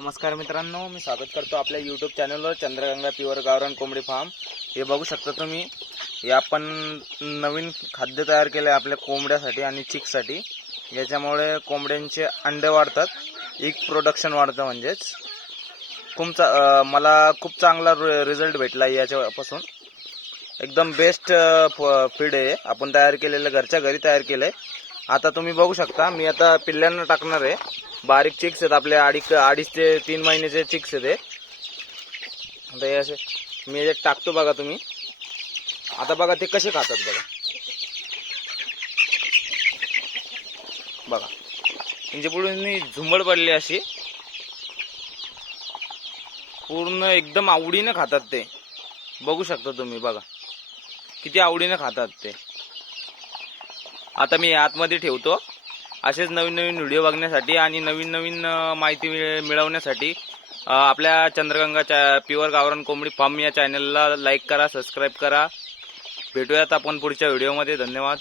नमस्कार मित्रांनो, मी स्वागत करतो आपल्या यूट्यूब चॅनलवर चंद्रगंगा प्युअर गावरान कोंबडी फार्म। हे बघू शकता तुम्ही, हे आपण नवीन खाद्य तयार केले आपल्या कोंबड्यासाठी आणि चिकसाठी। याच्यामुळे कोंबड्यांचे अंडे वाढतात, एक प्रोडक्शन वाढतं। म्हणजेच मला खूप चांगला रिझल्ट भेटला याच्यापासून। एकदम बेस्ट फीड आहे, आपण तयार केलेलं, घरच्या घरी तयार केलंय। आता तुम्ही बघू शकता, मी आता पिल्ल्यांना टाकणार आहे। बारीक चिक्स आहेत आपले, अडीच ते 3 महिन्याचे चिक्स आहेत। आता हे असे मी याच्यात टाकतो, बघा तुम्ही। आता बघा ते कसे खातात, बघा म्हणजे पुढे झुंबड पडली अशी, पूर्ण एकदम आवडीने खातात ते। बघू शकता तुम्ही, बघा किती आवडीने खातात ते। आता मी आतमध्ये ठेवतो, असेच नवीन नवीन व्हिडिओ बघण्यासाठी आणि नवीन नवीन माहिती मिळवण्यासाठी आपल्या चंद्रगंगा प्युअर गावरान कोंबडी फार्म या चॅनलला लाईक करा, सबस्क्राईब करा। भेटूयात आपण पुढच्या व्हिडिओमध्ये। धन्यवाद।